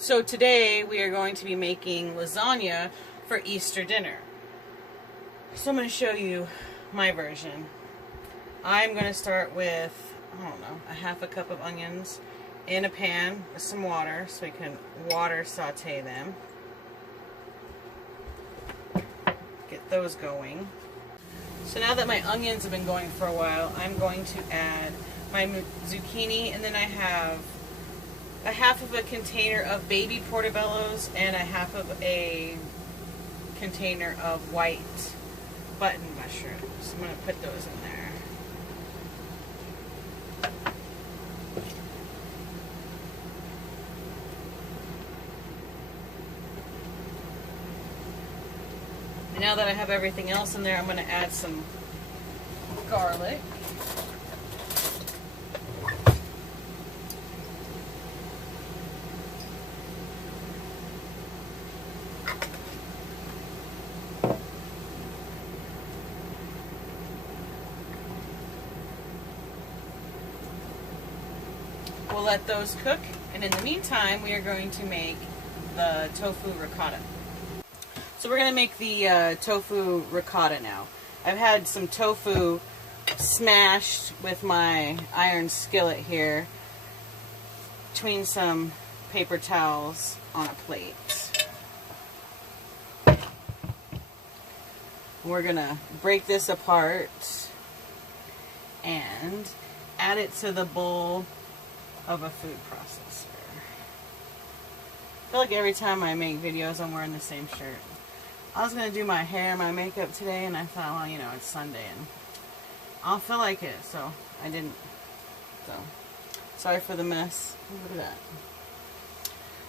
So today we are going to be making lasagna for Easter dinner. So I'm going to show you my version. I'm going to start with, I don't know, a half a cup of onions in a pan with some water so we can water saute them. Get those going. So now that my onions have been going for a while, I'm going to add my zucchini, and then I have a half of a container of baby portobellos and a half of a container of white button mushrooms. I'm going to put those in there. And now that I have everything else in there, I'm going to add some garlic. We'll let those cook, and in the meantime, we are going to make the tofu ricotta. So we're going to make the tofu ricotta now. I've had some tofu smashed with my iron skillet here between some paper towels on a plate. We're going to break this apart and add it to the bowl of a food processor. I feel like every time I make videos I'm wearing the same shirt. I was going to do my hair and my makeup today, and I thought, well, you know, it's Sunday and I'll feel like it, so I didn't. So, sorry for the mess. Look at that.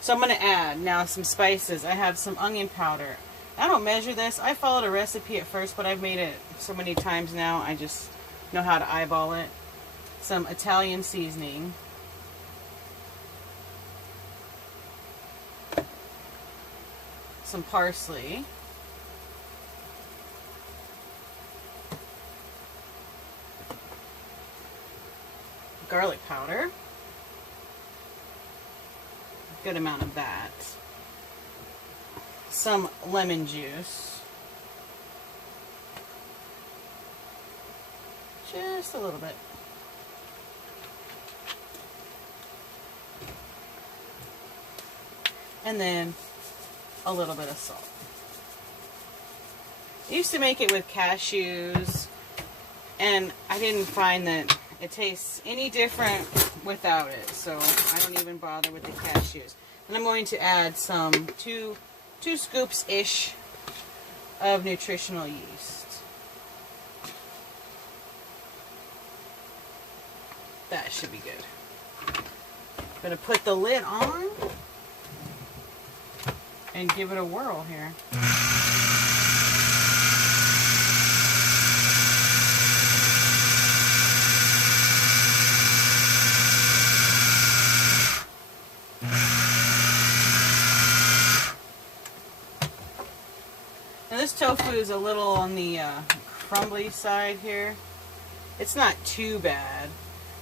So I'm going to add now some spices. I have some onion powder. I don't measure this. I followed a recipe at first, but I've made it so many times now, I just know how to eyeball it. Some Italian seasoning. Some parsley. Garlic powder. Good amount of that. Some lemon juice. Just a little bit. And then a little bit of salt. I used to make it with cashews, and I didn't find that it tastes any different without it, so I don't even bother with the cashews. And I'm going to add some two scoops-ish of nutritional yeast. That should be good. I'm going to put the lid on and give it a whirl here. Now this tofu is a little on the crumbly side here. It's not too bad,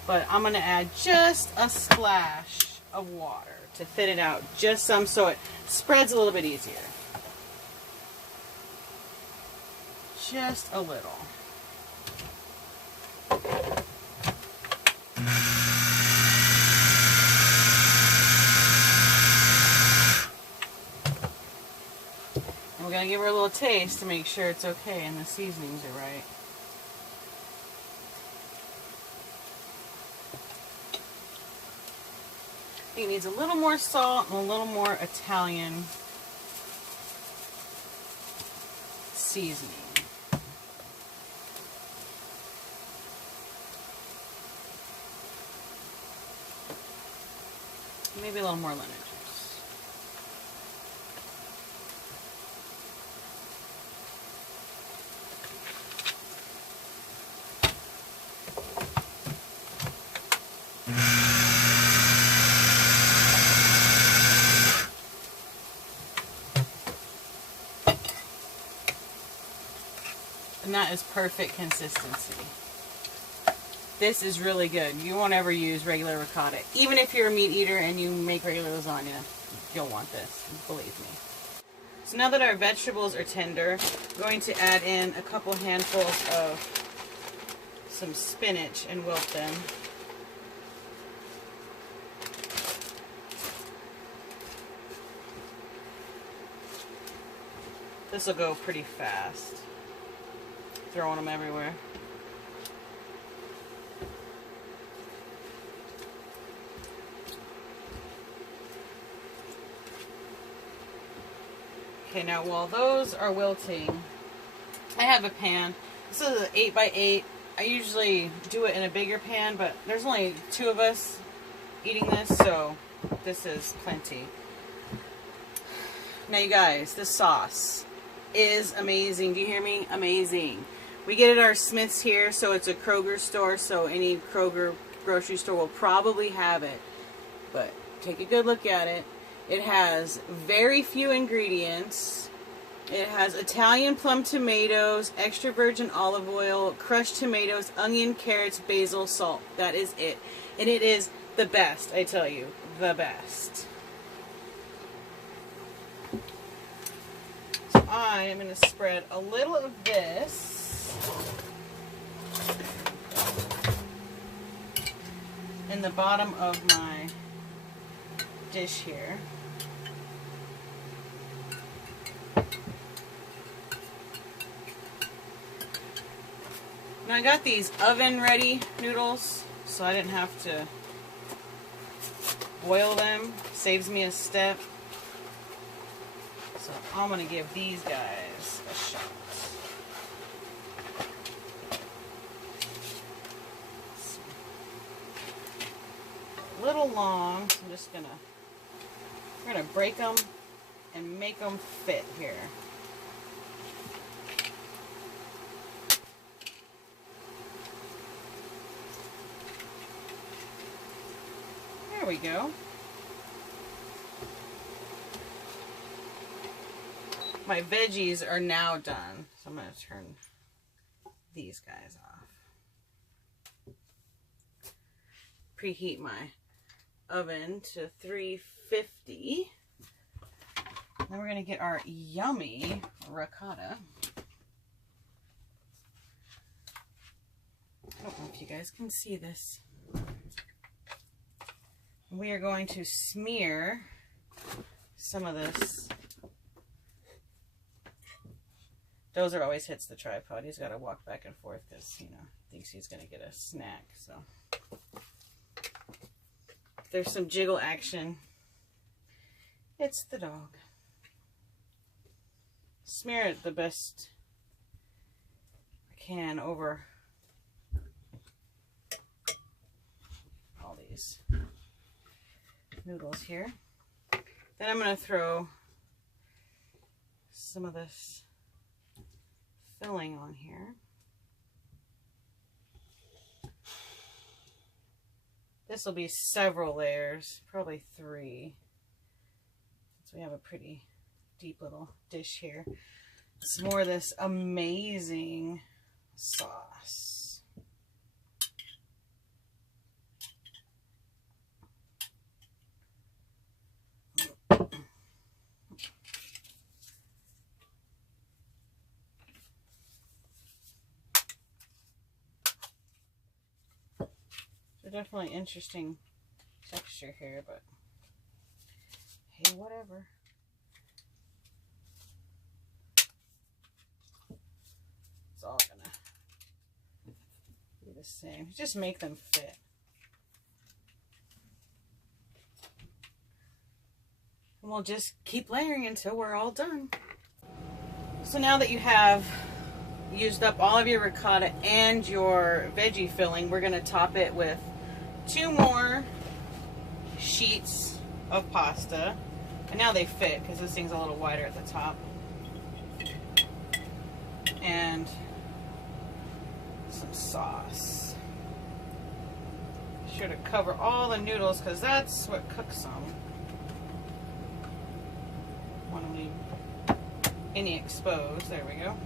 but I'm going to add just a splash of water to thin it out, just some, so it spreads a little bit easier. Just a little. And we're going to give her a little taste to make sure it's okay and the seasonings are right. It needs a little more salt and a little more Italian seasoning. Maybe a little more lemon juice. And that is perfect consistency. This is really good. You won't ever use regular ricotta. Even if you're a meat eater and you make regular lasagna, you'll want this, believe me. So now that our vegetables are tender, I'm going to add in a couple handfuls of some spinach and wilt them. This will go pretty fast. Throwing them everywhere. Okay, now while those are wilting, I have a pan. This is an 8x8. I usually do it in a bigger pan, but there's only 2 of us eating this, so this is plenty. Now you guys, this sauce is amazing. Do you hear me? Amazing. We get it at our Smith's here, so it's a Kroger store, so any Kroger grocery store will probably have it. But take a good look at it. It has very few ingredients. It has Italian plum tomatoes, extra virgin olive oil, crushed tomatoes, onion, carrots, basil, salt. That is it. And it is the best, I tell you. The best. So I am going to spread a little of this in the bottom of my dish here. Now I got these oven ready noodles, so I didn't have to boil them. Saves me a step. So I'm going to give these guys a shot. A little long, so I'm just going to, we're going to break them and make them fit here. There we go. My veggies are now done, so I'm going to turn these guys off. Preheat my oven to 350. Then we're going to get our yummy ricotta. I don't know if you guys can see this. We are going to smear some of this. Dozer always hits the tripod. He's got to walk back and forth because, you know, thinks he's going to get a snack. So if there's some jiggle action, it's the dog. Smear it the best I can over all these noodles here. Then I'm going to throw some of this filling on here. This will be several layers, probably 3. So we have a pretty deep little dish here. Some more of this amazing sauce. Definitely interesting texture here, but hey, whatever. It's all gonna be the same. Just make them fit. And we'll just keep layering until we're all done. So now that you have used up all of your ricotta and your veggie filling, we're gonna top it with 2 more sheets of pasta. And now they fit because this thing's a little wider at the top. And some sauce. Be sure to cover all the noodles because that's what cooks them. Want to leave any exposed. There we go.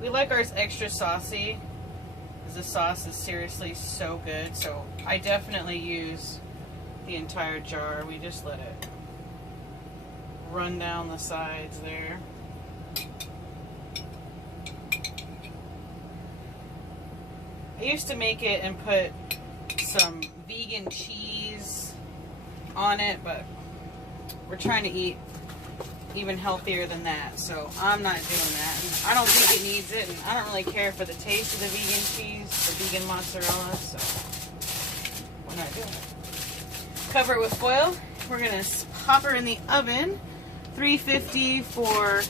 We like ours extra saucy The sauce is seriously so good. So I definitely use the entire jar. We just let it run down the sides there. I used to make it and put some vegan cheese on it, but we're trying to eat even healthier than that, so I'm not doing that. And I don't think it needs it, and I don't really care for the taste of the vegan cheese, the vegan mozzarella, so we're not doing it. Cover it with foil. We're gonna pop her in the oven, 350 for,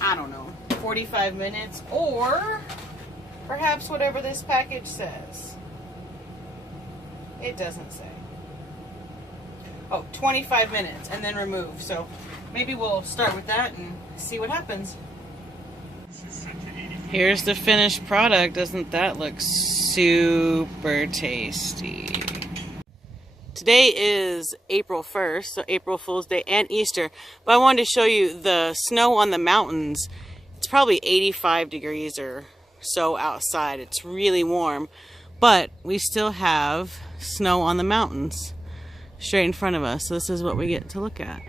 I don't know, 45 minutes, or perhaps whatever this package says. It doesn't say. Oh, 25 minutes and then remove. So maybe we'll start with that and see what happens. Here's the finished product. Doesn't that look super tasty? Today is April 1st, so April Fool's Day and Easter. But I wanted to show you the snow on the mountains. It's probably 85 degrees or so outside. It's really warm, but we still have snow on the mountains straight in front of us. So this is what we get to look at.